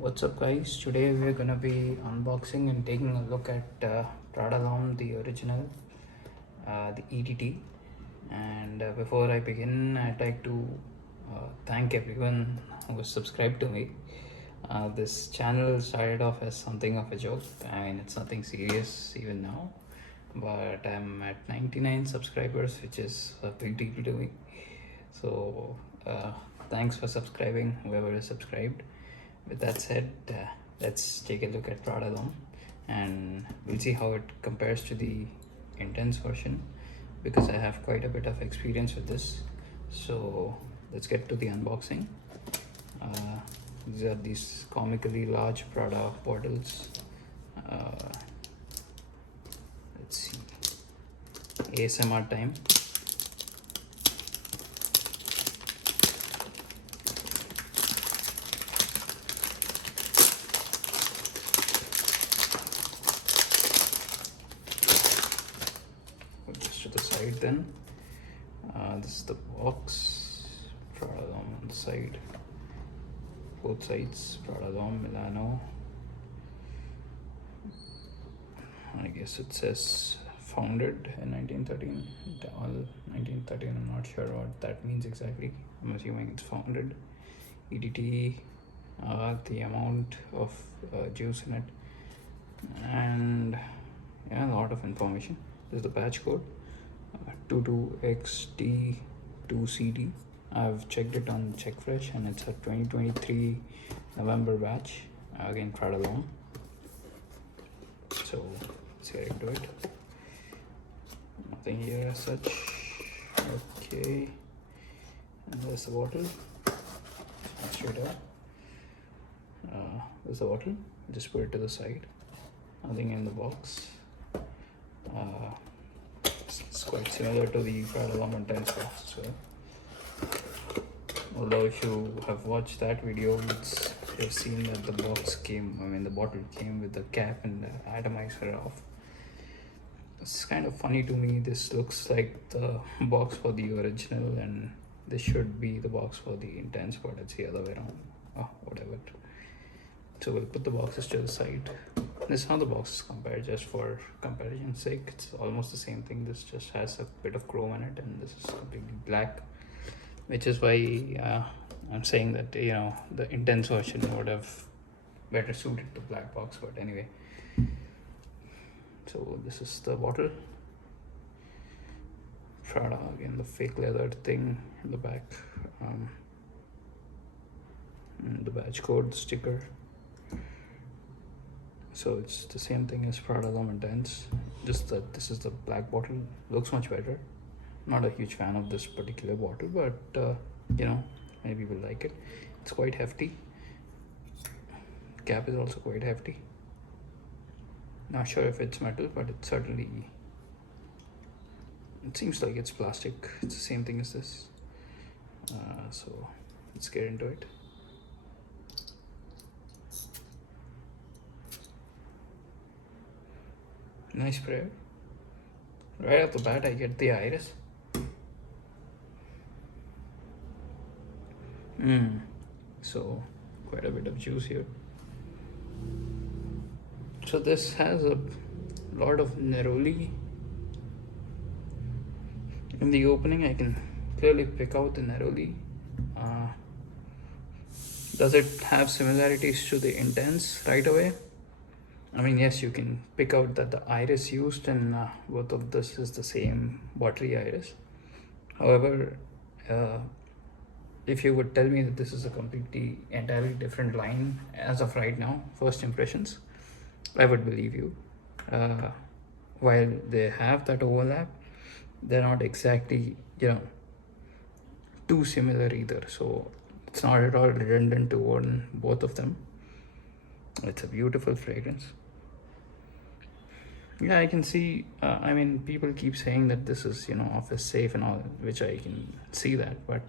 What's up guys, today we're gonna be unboxing and taking a look at Prada L'Homme, the original, the EDT. And before I begin, I'd like to thank everyone who was subscribed to me. This channel started off as something of a joke. I mean, it's nothing serious even now, but I'm at 99 subscribers, which is a big deal to me. So thanks for subscribing, whoever is subscribed. With that said, let's take a look at Prada L'Homme and we'll see how it compares to the Intense version, because I have quite a bit of experience with this. So let's get to the unboxing. These are these comically large Prada bottles. Let's see, ASMR time. Just to the side then. This is the box. Prada L'Homme on the side, both sides. Prada L'Homme Milano. I guess it says founded in 1913. 1913. I'm not sure what that means exactly. I'm assuming it's founded. EDT, the amount of juice in it, and yeah, a lot of information. This is the batch code, 22XT2CD. I've checked it on CheckFresh and it's a 2023 November batch, again Prada L'Homme. So let's get into it. Nothing here as such. Okay, and there's the bottle. Straight up. There's the bottle. Just put it to the side. Nothing in the box. It's quite similar to the Prada L'Homme Intense box as well. Although if you have watched that video, you've seen that the box came, the bottle came with the cap and the atomizer off. It's kind of funny to me. This looks like the box for the original and this should be the box for the Intense, but it's the other way around. Oh, whatever. So we'll put the boxes to the side. This is how the boxes compare, just for comparison's sake. It's almost the same thing. This just has a bit of chrome in it and this is completely black, which is why I'm saying that, you know, the Intense version would have better suited the black box. But anyway, so this is the bottle. Prada, again, the fake leather thing in the back, and the badge code, the sticker. So it's the same thing as Prada L'Homme Intense, just that this is the black bottle. Looks much better. Not a huge fan of this particular bottle, but you know, maybe we'll like it. It's quite hefty. Cap is also quite hefty. Not sure if it's metal, but it seems like it's plastic. It's the same thing as this. So let's get into it. Nice spray. Right off the bat, I get the iris. So quite a bit of juice here. So this has a lot of neroli. In the opening, I can clearly pick out the neroli. Does it have similarities to the Intense right away? I mean, yes, you can pick out that the iris used in both of this is the same watery iris. However, if you would tell me that this is a entirely different line as of right now, first impressions, I would believe you. While they have that overlap, they're not exactly, you know, too similar either. So it's not at all redundant to own both of them. It's a beautiful fragrance. Yeah, I can see, I mean, people keep saying that this is, you know, office safe and all, which I can see that, but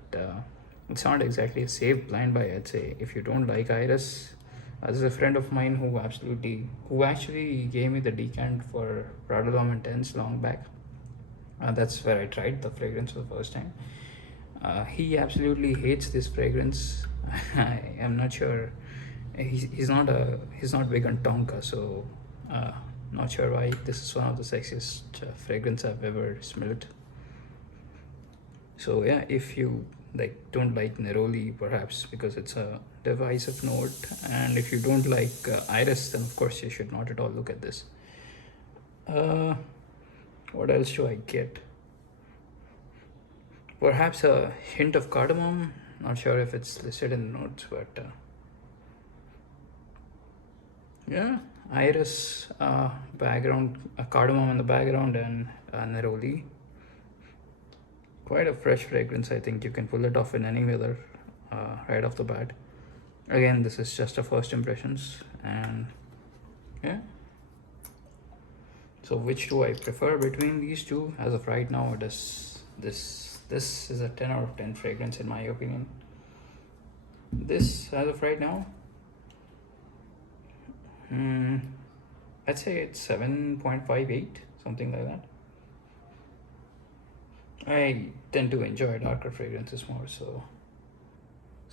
it's not exactly a safe blind buy, I'd say. If you don't like iris, there's a friend of mine who actually gave me the decant for Prada L'Homme Intense long back. That's where I tried the fragrance for the first time. He absolutely hates this fragrance. I am not sure He's not big on Tonka, so not sure why. This is one of the sexiest fragrance I've ever smelled. So yeah, if you don't like neroli, perhaps because it's a divisive note, and if you don't like iris, then of course you should not at all look at this. What else do I get? Perhaps a hint of cardamom. Not sure if it's listed in the notes, but yeah, iris background, cardamom in the background, and neroli. Quite a fresh fragrance. I think you can pull it off in any weather right off the bat. Again, this is just a first impressions, and yeah. So which do I prefer between these two? As of right now, it is this is a 10 out of 10 fragrance in my opinion. This, as of right now, I'd say it's 7.58, something like that. I tend to enjoy darker fragrances more, so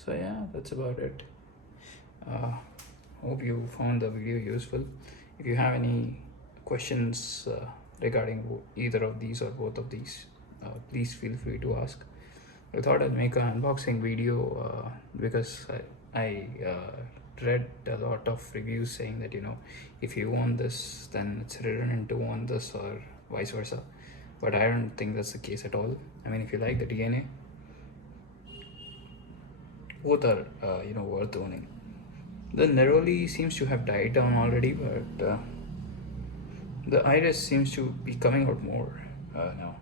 yeah, that's about it. Hope you found the video useful. If you have any questions regarding either of these or both of these, please feel free to ask. I thought I'd make an unboxing video because I read a lot of reviews saying that, if you want this, then it's redundant to want this, or vice versa. But I don't think that's the case at all. I mean, if you like the DNA, both are worth owning. The neroli seems to have died down already, but the iris seems to be coming out more now.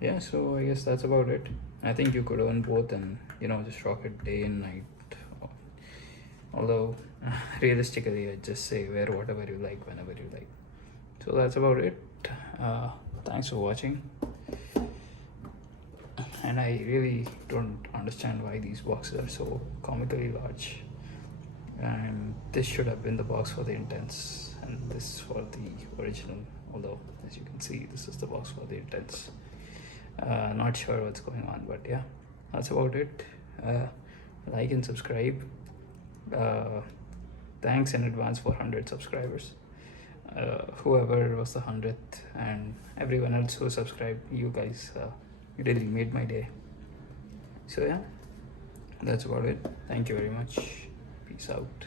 Yeah, so I guess that's about it. I think you could own both and just rock it day and night. Although realistically, I just say wear whatever you like whenever you like. So that's about it. Thanks for watching. And I really don't understand why these boxes are so comically large. And this should have been the box for the Intense, and this for the original. Although, as you can see, this is the box for the Intense. Not sure what's going on, but yeah, that's about it. Like and subscribe. Thanks in advance for 100 subscribers. Whoever was the 100th and everyone else who subscribed, you guys really made my day. So yeah, that's about it. Thank you very much. Peace out.